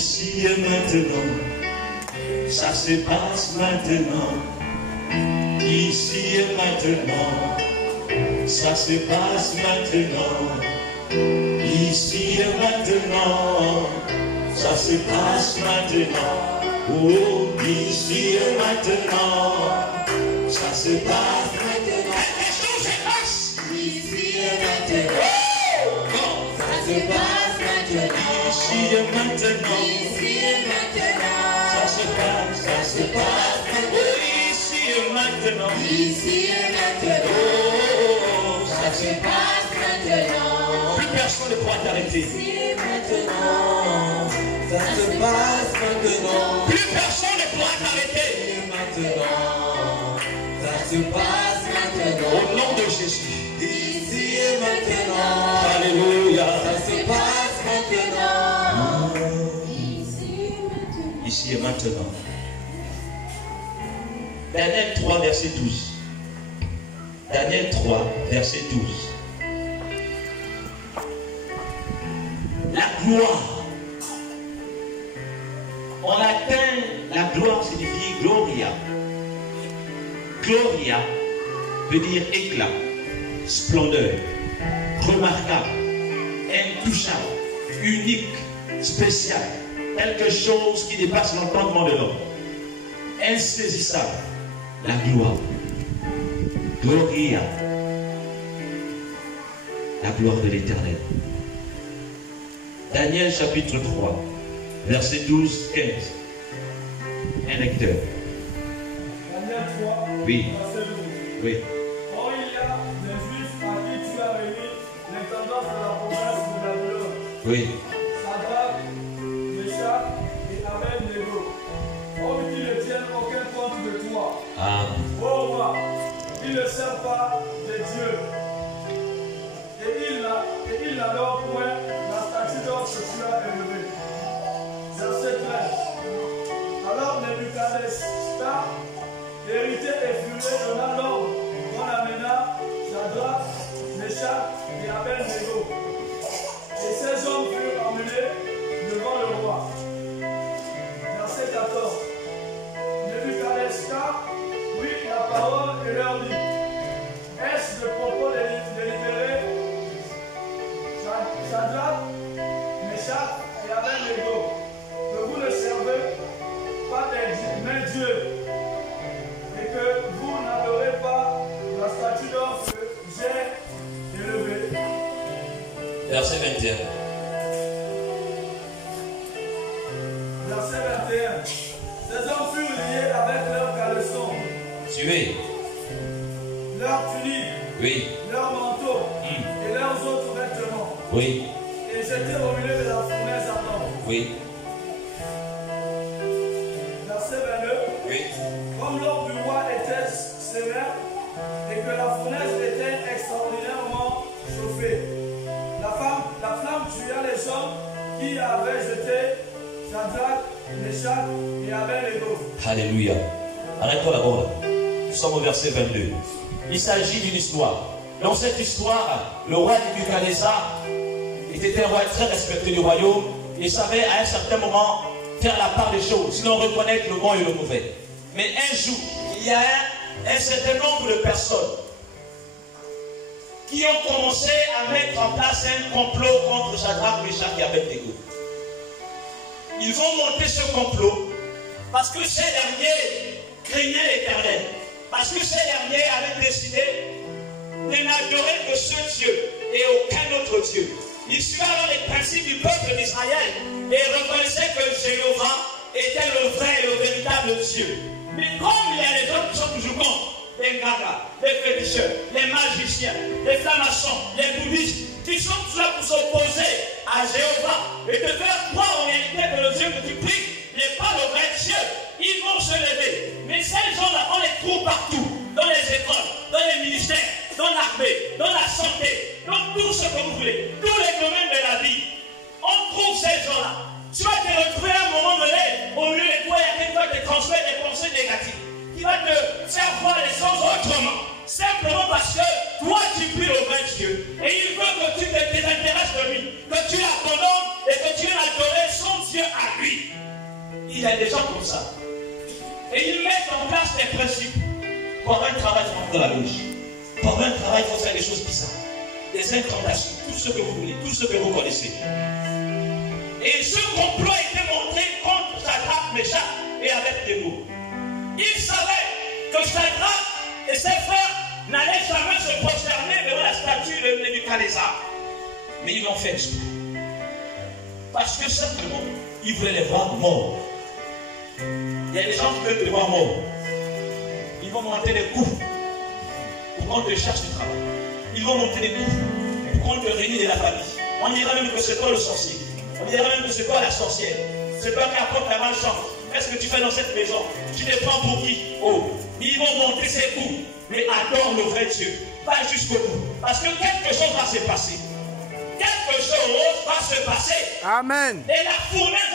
Ici et maintenant, ça se passe maintenant. Ici et maintenant, ça se passe maintenant. Ici et maintenant, ça se passe maintenant. Oh, ici et maintenant, ça se passe maintenant. Quelque chose se passe. Ici et maintenant, ça se passe maintenant. Ici et maintenant, ici et maintenant, ça se passe, ça se passe. Oh, ici et maintenant, ici et maintenant, oh, ça se passe maintenant. Plus personne ne pourra t'arrêter. Ici et maintenant, ça se passe maintenant. Plus personne ne pourra t'arrêter. Maintenant, ça se passe maintenant. Au nom de Jésus. Ici et maintenant. Alléluia. Ça se passe maintenant. Ici et maintenant. Daniel 3, verset 12. Daniel 3, verset 12. La gloire. On atteint la gloire, signifie gloria. Gloria veut dire éclat, splendeur, remarquable, intouchable, unique, spécial, quelque chose qui dépasse l'entendement de l'homme, insaisissable, la gloire. Gloria, la gloire de l'Éternel. Daniel chapitre 3, verset 12, 15. Un lecteur. Daniel 3, oui. Verset 12. Oui. Or il y a des Juifs à qui tu as remis l'intendance de la province de Babylone. Oui. Sadrach, Meshach et Abed-Nego. Or qu'ils ne tiennent aucun compte de toi. Amen. Ô roi, ils ne servent pas des dieux. Et ils n'adorent point la statue d'or que tu as élevée. Verset 13. Alors Nebuchadnezzar, hérité et furieux, donna l'ordre qu'on amena Sadrach, Meshach et Abed-Nego. Et ces hommes furent emmenés devant le roi. Verset 14. Nebuchadnezzar prit la parole et leur dit: est-ce de propos de libérer Sadrach, Meshach et Abed-Nego, que vous ne servez pas des dieux, et que vous n'adorez pas la statue d'or que j'ai élevée. Verset 21. Verset 21. Ces hommes furent liés avec leurs caleçons, Tués. leurs tuniques, Oui. leurs manteaux et leurs autres vêtements. Oui. Et ils étaient au milieu de la fournaise ardente. Oui. Verset 22. Oui. Comme l'ordre du roi était sévère et que la fournaise était extraordinairement chauffée, la flamme tua les hommes qui avaient jeté Sadrach, Meshach et Abed-Nego. Alléluia. Arrête-toi d'abord. Nous sommes au verset 22. Il s'agit d'une histoire. Dans cette histoire, le roi Nebuchadnezzar était un roi très respecté du royaume et savait à un certain moment faire la part des choses, sinon reconnaître le bon et le mauvais. Mais un jour, il y a un certain nombre de personnes qui ont commencé à mettre en place un complot contre Sadrach, Meshach et Abed-Nego. Ils vont monter ce complot parce que ces derniers craignaient l'Éternel. Parce que ces derniers avaient décidé de n'adorer que ce Dieu et aucun autre Dieu. Ils suivaient alors les principes du peuple d'Israël et reconnaissaient que Jéhovah était le vrai et le véritable Dieu. Mais comme il y a les autres qui sont toujours contre, les gagas, les féticheurs, les magiciens, les francs-maçons, les bouddhistes, qui sont tous là pour s'opposer à Jéhovah et te faire croire en réalité que le Dieu que tu pries n'est pas le vrai Dieu, ils vont se lever. Mais ces gens-là, on les trouve partout, dans les écoles, dans les ministères, dans l'armée, dans la santé, dans tout ce que vous voulez, tous les domaines de la vie. On trouve ces gens-là. Tu vas te retrouver à un moment donné, au lieu de toi, il y a quelqu'un qui va te transmettre des pensées négatives, qui va te faire voir les choses autrement. Simplement parce que toi, tu pries le vrai Dieu. Et il veut que tu te désintéresses de lui, que tu l'abandonnes et que tu viennes adorer son Dieu à lui. Il y a des gens comme ça. Et ils mettent en place des principes. Pour avoir un travail, il faut rentrer dans la loge. Pour avoir un travail, il faut faire des choses bizarres. Des incantations, tout ce que vous voulez, tout ce que vous connaissez. Et ce complot a été monté contre Shadrach, Meshach et Abednego. Ils savaient que Shadrach et ses frères n'allaient jamais se prosterner devant la statue de Nebuchadnezzar. Mais ils l'ont fait exprès. Parce que simplement, ils voulaient les voir morts. Il y a des gens qui veulent te voir mort. Ils vont monter des coups pour qu'on te cherche du travail. Ils vont monter des coups pour qu'on te réunisse de la famille. On dira même que c'est toi le sorcier. On dira même que c'est toi la sorcière. C'est toi qui apporte la malchance. Qu'est-ce que tu fais dans cette maison? Tu te prends pour qui? Oh, ils vont monter ces coups. Mais adore le vrai Dieu. Va jusqu'au bout. Parce que quelque chose va se passer. Quelque chose va se passer. Amen. Et la fournaise